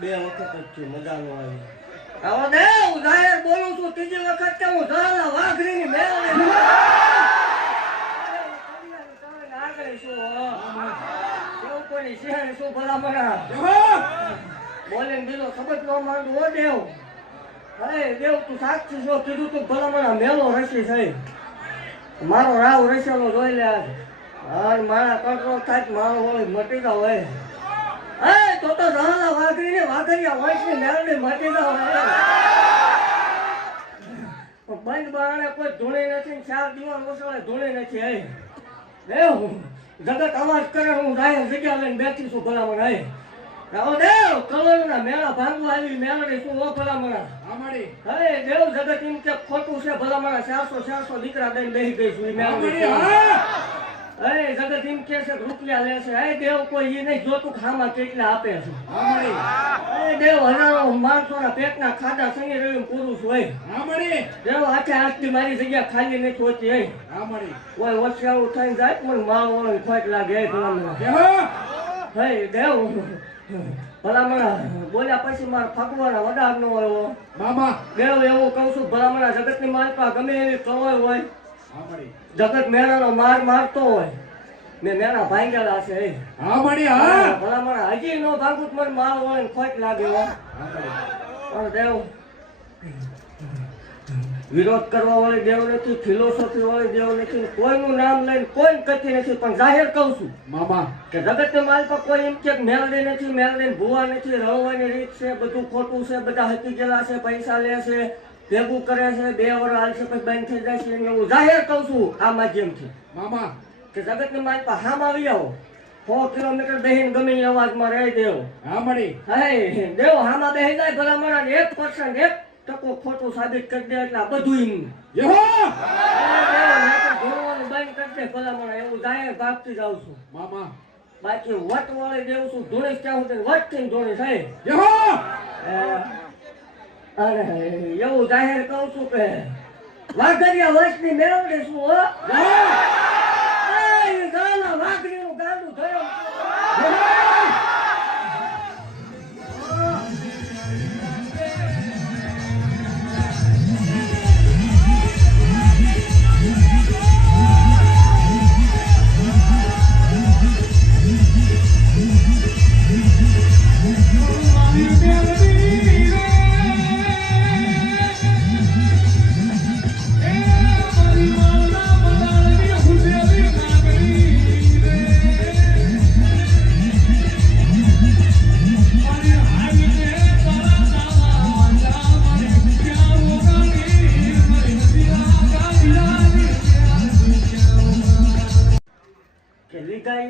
બે વખત જ છું મજા નો આવી આવો દે હું જાહેર બોલું છું ત્રીજી વખત કે હું ઝાલા વાઘરીની મેળવી કોની સિંહ શું ભલા મના બોલે બીજો ખબર ન માંડું હો દેવ અરે દેવ તું સાક્ષી છો કીધું તું ભલા મના મેલો રસી થઈ મારો રાવ રસેલો જોઈ લે આજ મારા કંટ્રોલ થાય મારો હોય મટી જાવ હોય તો ઝાલા વાઘરીને વાઘરિયા વંશની મેળવી મટી જાવ બંધ બારણે કોઈ ધૂણી નથી 4 દિવસ વસવાળે ધૂણી નથી જગત અવાજ કરે હું જાહેર જગ્યા લઈને બેઠી છું ભલામણ હે રાવ દેવ કલરના મેળા ભાંગવા આવી મેળડી શું ઓ ભલામણા અમારી હે દેવ જગત એમ કે ખોટું છે ભલામણા 400 દીકરા દઈને બેહી ગઈ છું મેળડી હે જગત એમ કે છે રૂપિયા લે છે હે દેવ કોઈ ઈ નહીં જોતું ખામાં કેટલા આપે છે અમારી હે દેવ હજારો માણસોના પેટના ખાડા સંગી રહીને પુરુષ હોય અમારી દેવ આખી મારી જગ્યા ખાલી નથી હોતી હે અમારી કોઈ ઓછાવું થઈને જાય પણ માળો ખોટ લાગે હે ભલામણા હે દેવ ભલામણા બોલ્યા પછી મારા ફગવાના વડાર નો હોય મામા દેવ એવું કહું છું ભલામણા જગતની માલપા ગમે એવી કવર હોય જગત મેળાનો માર મારતો હોય ને મેળા ભાંગેલા છે ભલામણા હજી નો ભાંગું મને માર હોય ને ખોટ લાગે પણ દેવ વિરોધ કરવા વાળી દેવ નથી ફિલોસોફી વાળી દેવ નથી કોઈનું નામ લઈને કોઈ કથી નથી પણ જાહેર કહું છું મામા કે જગતની માલ પર કોઈ એમ કે મેળવી નથી મેળવીને ભૂવા નથી રળવાની રીત છે બધું ખોટું છે બધા હકી ગયેલા છે પૈસા લે છે ભેગું કરે છે 2 વર્ષ હાલશે પછી બંધ થઈ જાય છે એવું જાહેર કહું છું આ માધ્યમથી મામા કે જગતની માલ પર હામ આવી આવો 100 કિલોમીટર બેહીને ગમે અવાજમાં રહી દેવ હા મળી હે દેવ હામાં બેહી જાય ભલા મણા 1% ટકો ખોટું સાબિત કરી દે એટલે આ બધું એમ જોવાનું બંધ કરી દે ભલામણ એવું જાય ભાગતી જાઉં છું મામા બાકી વટ વાળી દેવું છું ધોળીશ ત્યાં સુધી વટ થી ધોળી થાય અરે એવું જાહેર કહું છું કે વાઘરિયા વર્ષની મેળવણી શું હો ગાના વાઘરીનું ગાંડું થયું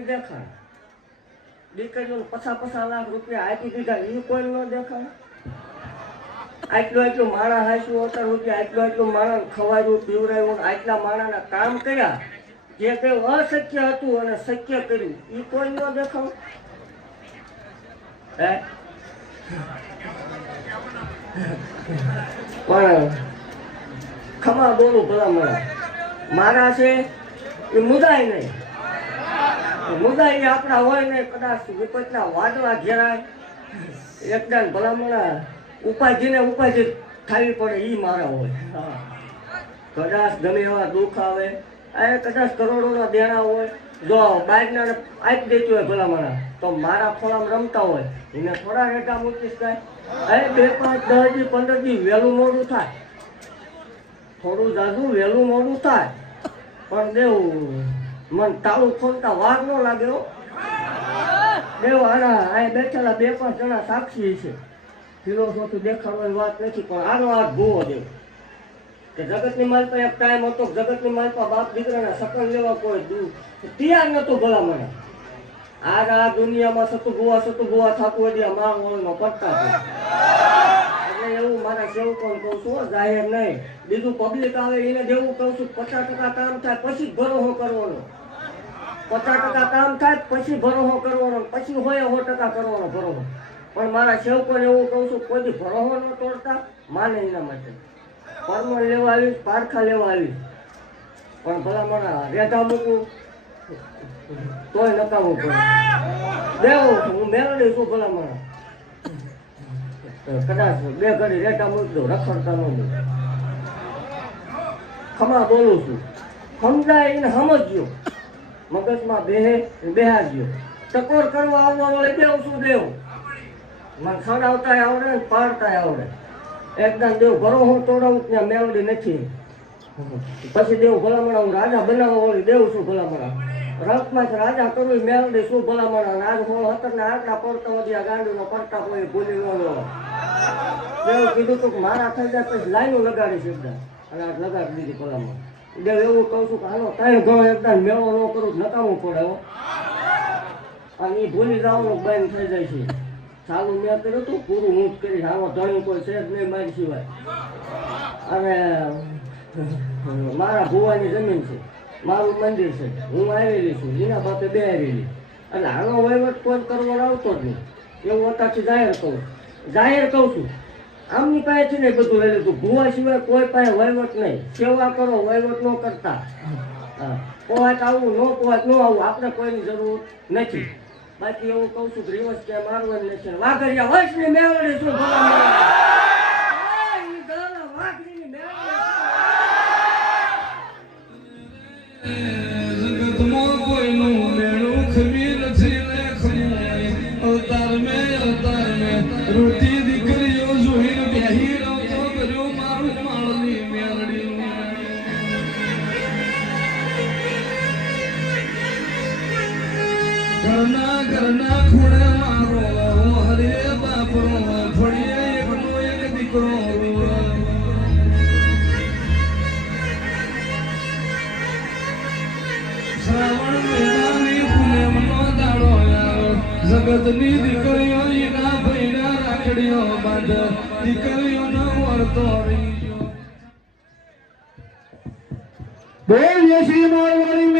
દેખાય દીકરીઓને પચાસ લાખ રૂપિયા આપી દીધા એ કોઈ ન દેખાય આટલું માણસ હાંસવું અત્યાર સુધી આટલું માણસ ખવાયું પીવડાયું આટલા માણસના કામ કર્યા જે કંઈ અશક્ય હતું અને શક્ય કર્યું એ કોઈ ન દેખાવ પણ ખમા બોલું ભલા મારા છે એ મુદાય નહીં મુદા એ આપણા હોય ને કદાચ વિપતના વાદળા ઘેરાય એકદમ ભલામણા ઉપાધિ થવી પડે એ મારા હોય કદાચ ગમે એવા દુઃખ આવે એ કદાચ કરોડોના દેણા હોય જો બાઇકના આપી દેતી હોય ભલામણા તો મારા ખોળામાં રમતા હોય એને થોડા રેટા મૂકીશ થાય 2, 5, 10 દી 15 દી વહેલું મોડું થાય થોડું જાજુ વહેલું મોડું થાય પણ દેવું મન તાળું ખોલતા વાર ન લાગ્યો દેવ આના આ બેઠેલા 2-5 જણા સાક્ષી છે ફિલોસોફી દેખાડવાની વાત નથી પણ આનો હાથ ભૂવો દેવ કે જગતની માલપા એક ટાઈમ હતો જગતની માલપા બાપ દીકરાના સકન લેવા કોઈ તૈયાર નતું ભલા મને આ દુનિયામાં સતું ગુવા થતું હોય માર ઓળનો પડતા એટલે એવું મારા સેવકોને કહું છું જાહેર નહીં બીજું પબ્લિક આવે એને દેવું કહું છું 50% કામ થાય પછી ભરોસો કરવાનો 50% કામ થાય પછી ભરોસો કરવાનો પછી હોય 100% કરવાનો ભરોસો પણ મારા સેવકોને એવું કહું છું કોઈ ભરોસો ન તોડતા માને એના માટે પરમણ લેવા આવીશ પારખા લેવા આવીશ પણ ભલા મારા રેઢા મૂકું તોય નકામું પડે દેવું હું મેળવી છું ભલા મારા કદાચ 2 ઘડી રેટા મૂકી દો રખડતા ન દો ખમા બોલું છું સમજાય એને સમજજો મગજમાં બેહાડજો ટકોર કરવા આવવા વાળે દેવ શું દેવ મને ખવડાવતા આવડે ને પાડતા આવડે એકદમ દેવ ઘરો હું તોડાવું ત્યાં મેળવી નથી પછી દેવ ભલામણા હું રાજા બનાવવા વાળી દેવ છું ભલામણા રથમાં રાજા કરવું મેળવી શું ભલામણા આજ હું ને આટલા પડતા વધ્યા ગાંડીનો પડતા કોઈ ભૂલી ન લો દેવ કીધું તું મારા થઈ જાય પછી લાઈનો લગાડીશ એકદમ અને આ લગાડી દીધી ભલામણ દેવ એવું કહું છું કે હાલો 3 ઘણો એકદમ મેળો ન કરું નકામું પડે અને એ ભૂલી જવાનું બંધ થઈ જાય છે ચાલુ મેં કર્યું હતું પૂરું હું જ કરીશ આનો ધણી કોઈ છે જ નહીં મારી સિવાય અને મારા ભુવાની જમીન છે મારું મંદિર છે હું આવેલી છું એના પાસે બે આવેલી એટલે આનો વહીવટ કોઈ કરવાનો આવતો જ નહીં એવું અત્યારથી જાહેર કહું છું આમની પાસેથી નહીં બધું લઈ લીધું ભુવા સિવાય કોઈ પાસે વહીવટ નહીં સેવા કરો વહીવટ ન કરતા પોવાત આવું ન પોવાત ન આવું આપણે કોઈની જરૂર નથી બાકી એવું કહું છું રિવર્સ કે મારવાનું નથી વાઘરિયા વર્ષની મેળવણી શું વાઘરીની જગતમાં કોઈનું મેળું ખમી નથી લે ખમી અવતાર મેં રોટી દીકરીઓ જોઈને બેહી રમતો કર્યો મારું માળની મેળડી ઘરના ખૂણે મારો હરે બાપરો ફળીએ એકનો એક દીકરો શ્રાવણ મહિનાની પૂનમનો દાડો જગતની દીકરીઓ એના ભૈરા રાખડીઓ બાંધ દીકરીઓના મળતો રહી ગયો બોલ શ્રી મારવાડી